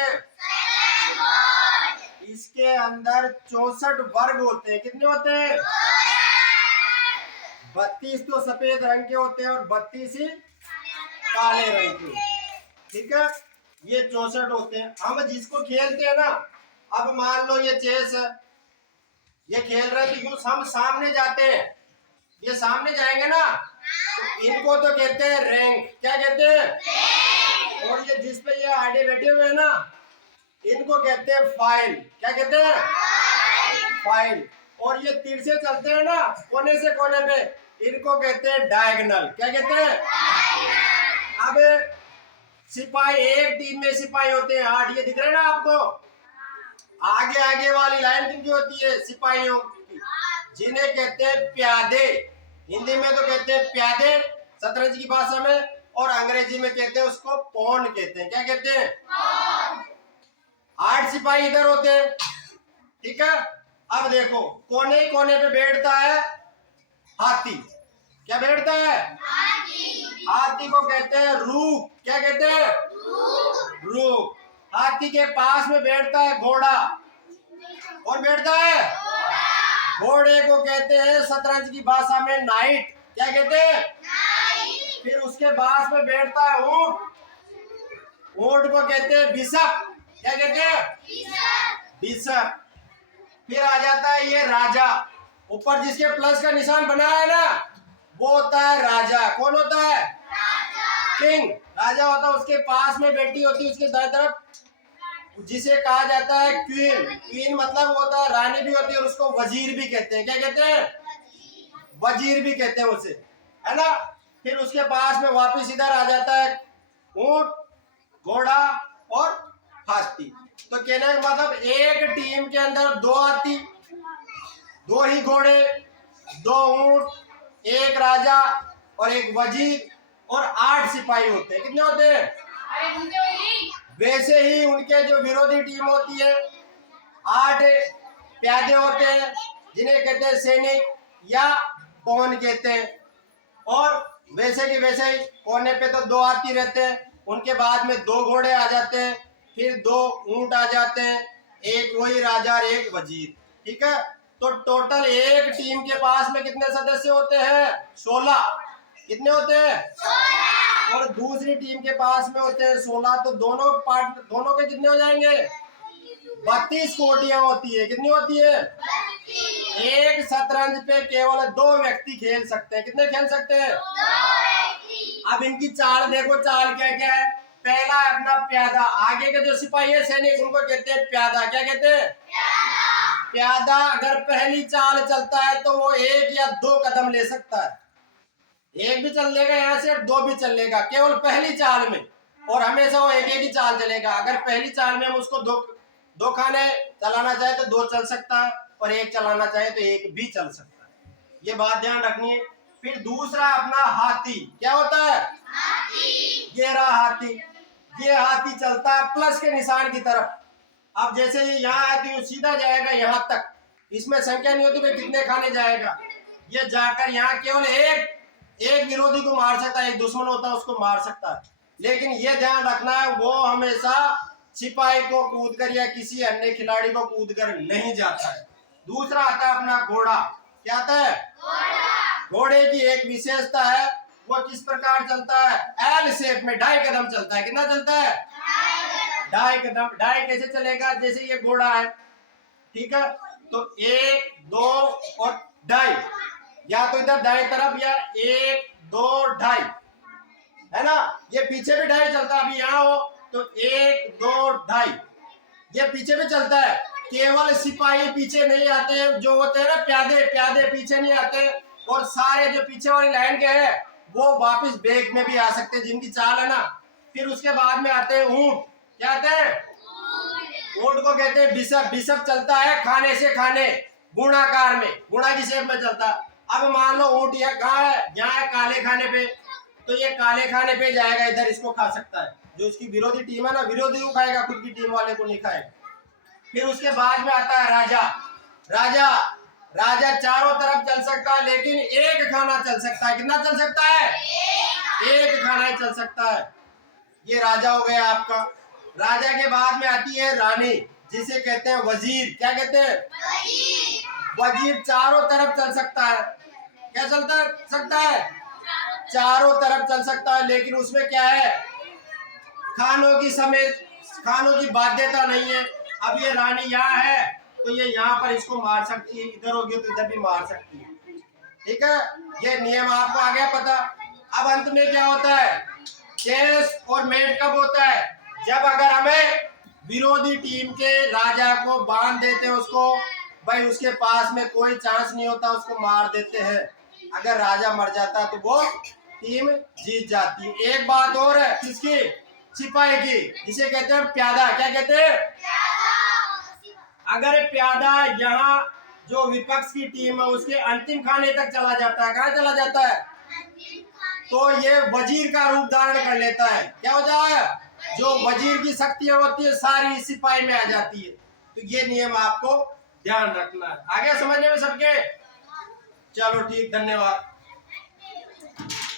हैं? इसके अंदर 64 वर्ग होते हैं। कितने होते हैं? 32 तो सफेद रंग के होते हैं और 32 ही काले रंग के। ठीक है, ये 64 होते हैं। हम जिसको खेलते हैं ना, अब मान लो ये चेस है, ये खेल रहे हैं तो हम सामने जाते हैं, ये सामने जाएंगे ना, तो इनको तो कहते हैं रैंक। क्या कहते हैं? और ये जिस पे ये आगे बैठे हुए हैं ना, इनको कहते हैं फाइल। क्या कहते हैं? फाइल। और ये तीर से चलते हैं ना कोने से कोने पे, इनको कहते हैं डायगोनल। क्या कहते हैं? अब सिपाही, एक टीम में सिपाही होते हैं 8। ये दिख रहे हैं ना आपको? आगे आगे वाली लाइन किनकी होती है? सिपाहियों की, जिन्हें कहते हैं प्यादे। हिंदी में तो कहते हैं प्यादे शतरंज की भाषा में, और अंग्रेजी में कहते हैं उसको पॉन कहते हैं। क्या कहते हैं? 8 सिपाही इधर होते हैं। ठीक है, अब देखो कोने कोने पे बैठता है हाथी। क्या बैठता है? हाथी को कहते हैं रूप। क्या कहते हैं? रूप। हाथी के पास में बैठता है घोड़ा। कौन बैठता है? घोड़े को कहते हैं शतरंज की भाषा में नाइट। क्या कहते हैं? फिर उसके पास में बैठता है ऊंट। ऊंट को कहते हैं बिशप। क्या कहते हैं? बिशप। फिर आ जाता है ये राजा। ऊपर जिसके प्लस का निशान बना है ना, वो होता है राजा। कौन होता है? किंग। राजा होता है, उसके पास में बेटी होती है उसके दाएं तरफ, जिसे कहा जाता है क्वीन। क्वीन मतलब होता है रानी भी होती है, और उसको वजीर भी कहते हैं। क्या कहते हैं? वजीर भी कहते हैं उसे, है ना। फिर उसके पास में वापस इधर आ जाता है ऊंट, घोड़ा और हाथी। तो कहने का मतलब एक टीम के अंदर 2 हाथी, 2 ही घोड़े, 2 ऊंट, 1 राजा और 1 वजीर और 8 सिपाही होते हैं। कितने होते हैं? वैसे ही उनके जो विरोधी टीम होती है, 8 प्यादे होते हैं, जिन्हें कहते हैं सैनिक या पौन कहते हैं। और वैसे की वैसे ही कोने पे तो 2 हाथी रहते हैं, उनके बाद में 2 घोड़े आ जाते हैं, फिर 2 ऊंट आ जाते हैं, 1 वही राजा और 1 वजीर। ठीक है, तो टोटल एक टीम के पास में कितने सदस्य होते हैं? 16। कितने होते हैं? और दूसरी टीम के पास में होते हैं 16। तो दोनों के कितने हो जाएंगे? 32 कोटियां होती है। कितनी होती है? एक शतरंज पे केवल 2 व्यक्ति खेल सकते हैं। कितने खेल सकते हैं? अब इनकी चाल देखो, चाल क्या क्या है। पहला है अपना प्यादा। आगे के जो सिपाही है सैनिक, उनको कहते हैं प्यादा। क्या कहते हैं? प्यादा अगर पहली चाल चलता है तो वो 1 या 2 कदम ले सकता है। 1 भी चल लेगा यहाँ से और 2 भी चल लेगा, केवल पहली चाल में। और हमेशा वो 1 ही चाल चलेगा। अगर पहली चाल में हम उसको 2 खाने चलाना चाहे तो 2 चल सकता है, और 1 चलाना चाहे तो 1 भी चल सकता है। ये बात ध्यान रखनी है। फिर दूसरा अपना हाथी। क्या होता है? ये रहा हाथी। ये हाथी चलता है प्लस के निशान की तरफ। अब जैसे ये यहाँ आती है, सीधा जाएगा यहाँ तक, इसमें संख्या नहीं होती भाई कितने खाने जाएगा। ये जाकर यहाँ केवल एक विरोधी को मार सकता है, एक दुश्मन होता है उसको मार सकता है। लेकिन ये ध्यान रखना है, वो हमेशा सिपाही को कूदकर या किसी अन्य खिलाड़ी को कूदकर नहीं जाता है। दूसरा आता है अपना घोड़ा। क्या आता है? घोड़े की एक विशेषता है, वो किस प्रकार चलता है? एल शेप में 2.5 कदम चलता है। कितना चलता है? 2.5 कदम। 2.5 कैसे चलेगा? जैसे ये घोड़ा है, ठीक है, तो 1, 2 और 2.5, या तो इधर दाएं तरफ या 1, 2, 2.5, है ना। ये पीछे भी 2.5 चलता है। अभी यहाँ हो तो 1, 2, 2.5, ये पीछे भी चलता है। केवल सिपाही पीछे नहीं आते, जो होते हैं ना प्यादे पीछे नहीं आते, और सारे जो पीछे वाली लाइन के हैं वो वापस बैक में भी आ सकते हैं, जिनकी चाल है ना। फिर उसके बाद में आते हैं ऊंट। क्या आते हैं? ऊंट को कहते हैं बिशप। बिशप चलता है खाने से खाने, गुणाकार में, गुणा की शेप में चलता है। अब मान लो ऊंट यहाँ कहाँ है? यहाँ है काले खाने पे, तो ये काले खाने पे जाएगा, इधर इसको खा सकता है। जो इसकी विरोधी टीम है ना, विरोधी को खाएगा, खुद की टीम वाले को नहीं खाएगा। फिर उसके बाद में आता है राजा। राजा चारों तरफ चल सकता है, लेकिन 1 खाना चल सकता है। कितना चल सकता है? 1 खाना ही चल सकता है। ये राजा हो गया आपका। राजा के बाद में आती है रानी, जिसे कहते हैं वजीर। क्या कहते हैं? वजीर चारों तरफ चल सकता है। क्या चलता सकता है? चारों तरफ चल सकता है, लेकिन उसमें क्या है? खानों की बाध्यता नहीं है। अब ये रानी यहाँ है तो ये यहाँ पर इसको मार सकती है, इधर होगी तो इधर भी मार सकती है। ठीक है, ये नियम आपको आ गया पता। अब अंत में क्या होता है? चेस और मेट कब होता है? जब अगर हमें विरोधी टीम के राजा को बांध देते हैं, उसको भाई उसके पास में कोई चांस नहीं होता, उसको मार देते हैं। अगर राजा मर जाता तो वो टीम जीत जाती है। एक बात और है, किसकी? सिपाही की, जिसे कहते हैं प्यादा। क्या कहते हैं? अगर प्यादा यहाँ जो विपक्ष की टीम है उसके अंतिम खाने तक चला जाता है, कहाँ चला जाता है? तो ये वजीर का रूप धारण कर लेता है। क्या हो जाता है? जो वजीर की शक्तियां होती है सारी सिपाही में आ जाती है। तो ये नियम आपको ध्यान रखना है। आगे समझने में सबके? चलो ठीक, धन्यवाद।